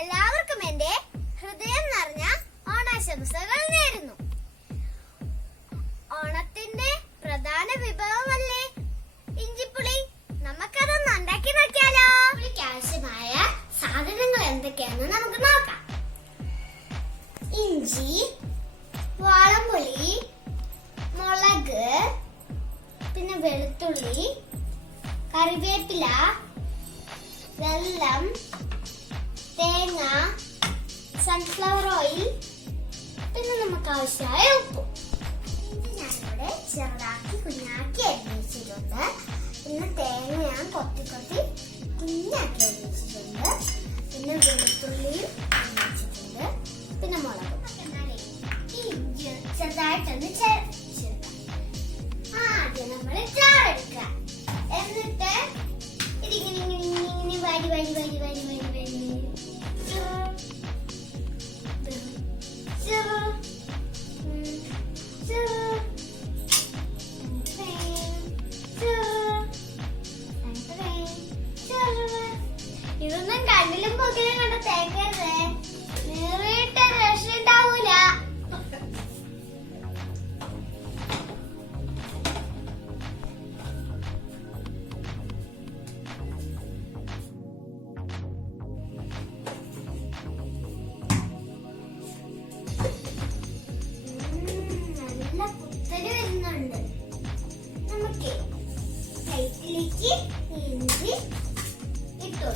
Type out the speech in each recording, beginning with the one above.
എല്ലാവർക്കും എന്റെ ഹൃദയം നിറഞ്ഞ ഓണാശംസകൾ നേരുന്നു. ഓണത്തിന്റെ പ്രധാന വിഭവമല്ലേ? ഇഞ്ചിപ്പുളി. നമുക്കതൊന്ന് ഉണ്ടാക്കി നോക്കിയാലോ? പുളിക്ക് ആവശ്യമായ സാധനങ്ങൾ എന്തൊക്കെയാണെന്ന് നമുക്ക് നോക്കാം. ഇഞ്ചി വാളംപുളി മുളക് പിന്നെ വെളുത്തുള്ളി കറിവേപ്പില വെള്ളം തേങ്ങ സൺഫ്ലവർ ഓയിൽ പിന്നെ നമുക്ക് ആവശ്യമായ ഉപ്പ്. ഞാനിവിടെ ചെറുതാക്കി കുഞ്ഞാക്കി അരിഞ്ഞിട്ടുണ്ട്. പിന്നെ തേങ്ങ ഞാൻ കൊത്തി കൊത്തി കുഞ്ഞാക്കി അരിഞ്ഞിട്ടുണ്ട്. പിന്നെ വെളുത്തുള്ളിയും കുത്തൽ വരുന്നുണ്ട്. നമുക്ക് പ്ലേറ്റിലേക്ക് ഇട്ട്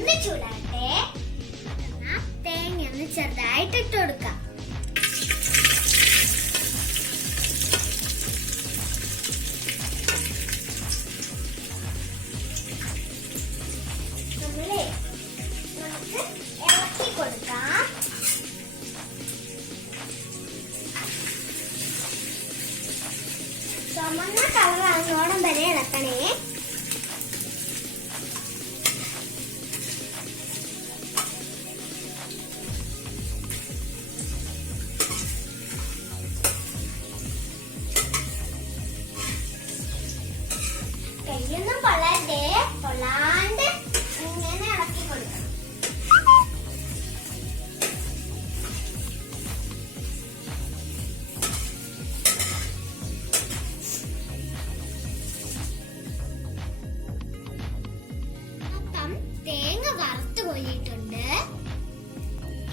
ഒന്ന് ചൂടാട്ടെ. തേങ്ങ ഒന്ന് ചെറുതായിട്ട് ഇട്ട് കൊടുക്കാം. നമ്മളെ നമുക്ക് കൊടുക്കാം. ചുമന്ന കളർ അങ്ങോളം വരെ ഇളക്കണേ കയ്യൊന്നും പൊള്ളാണ്ടേ പൊള്ളാണ്ട് ഇങ്ങനെ ഇളക്കി കൊടുക്കണം. തേങ്ങ വറുത്ത് കോരിയിട്ടുണ്ട്.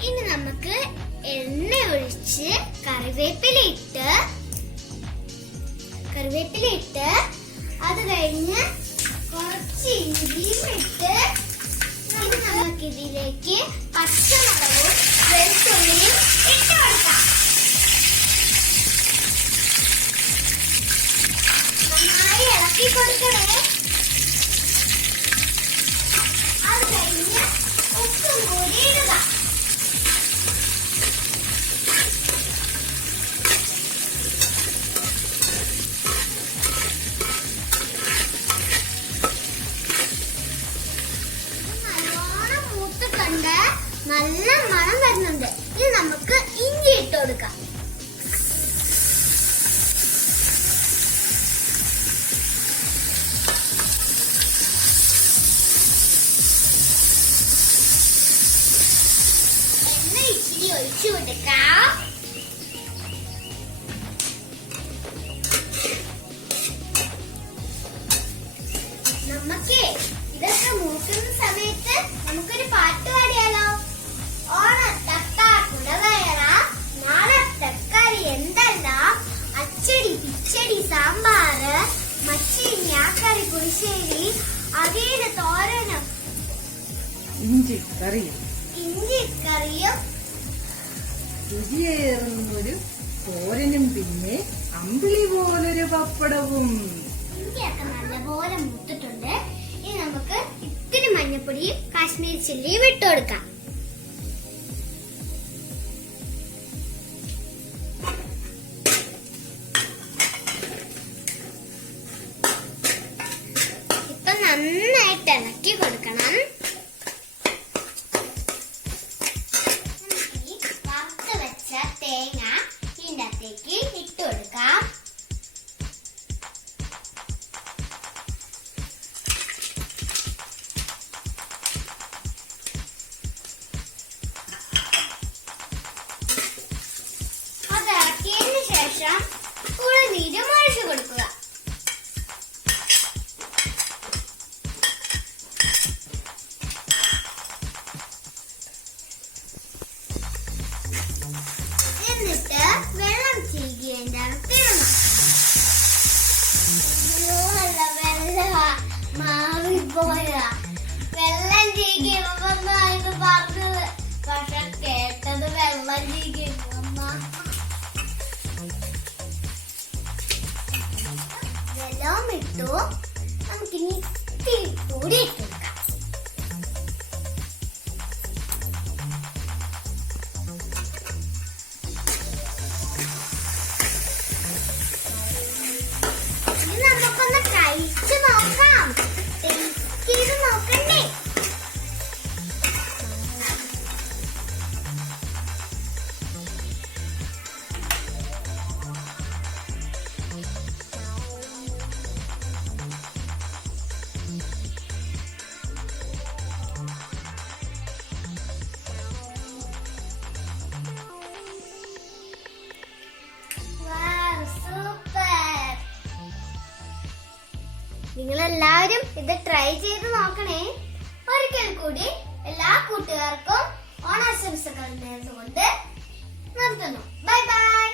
ഇനി നമുക്ക് എണ്ണ ഒഴിച്ച് കറിവേപ്പില ഇട്ട് കറിവേപ്പില ഇട്ട് അത് കഴിഞ്ഞ് കുറച്ച് ഇഞ്ചിയും ഇട്ട് നമുക്ക് ഇതിലേക്ക് പച്ചമുളകും വെളുത്തുള്ളിയും ഇട്ട് കൊടുക്കാം. നല്ല മണം വരുന്നുണ്ട്. ഇത് നമുക്ക് ഇഞ്ചി ഇട്ട് കൊടുക്കാം. എണ്ണ ഇച്ചിരി ഒഴിച്ചു കൊടുക്കാം. അവിയൽ തോരനും. ഇഞ്ചി കറിയും. ഇഞ്ചി കറിയും. രുചിയേറുന്നൊരു തോരനും പിന്നെ അമ്പിളി പോലൊരു പപ്പടവും. ഇഞ്ചിയൊക്കെ നല്ലപോലെ മുത്തിട്ടുണ്ട്. ഇനി നമുക്ക് ഇത്തിരി മഞ്ഞപ്പൊടിയും കാശ്മീരി ചില്ലിയും ഇട്ട് കൊടുക്കാം. ഇളക്കി കൊടുക്കണം. വറുത്ത് വെച്ച തേങ്ങ ഇതിനകത്തേക്ക് ഇട്ട് കൊടുക്കാം. അത് ശേഷം ഉഴുനീര് ഒഴിച്ചു എന്നിട്ട് വെള്ളം അല്ല, വെള്ളമാ. മാറിപ്പോയതാ. വെള്ളം ഇത് പറഞ്ഞത് പക്ഷെ കേട്ടത് വെള്ളം ചീകിയപ്പോ വെള്ളം ഇട്ടു നമുക്കിനി ഇത്തിരി കൂടി ഇട്ട് എല്ലാവരും ഇത് ട്രൈ ചെയ്ത് നോക്കണേ. ഒരിക്കൽ കൂടി എല്ലാ കൂട്ടുകാർക്കും ഓണാശംസകൾ നേർന്നുകൊണ്ട് നിർത്തുന്നു. Bye bye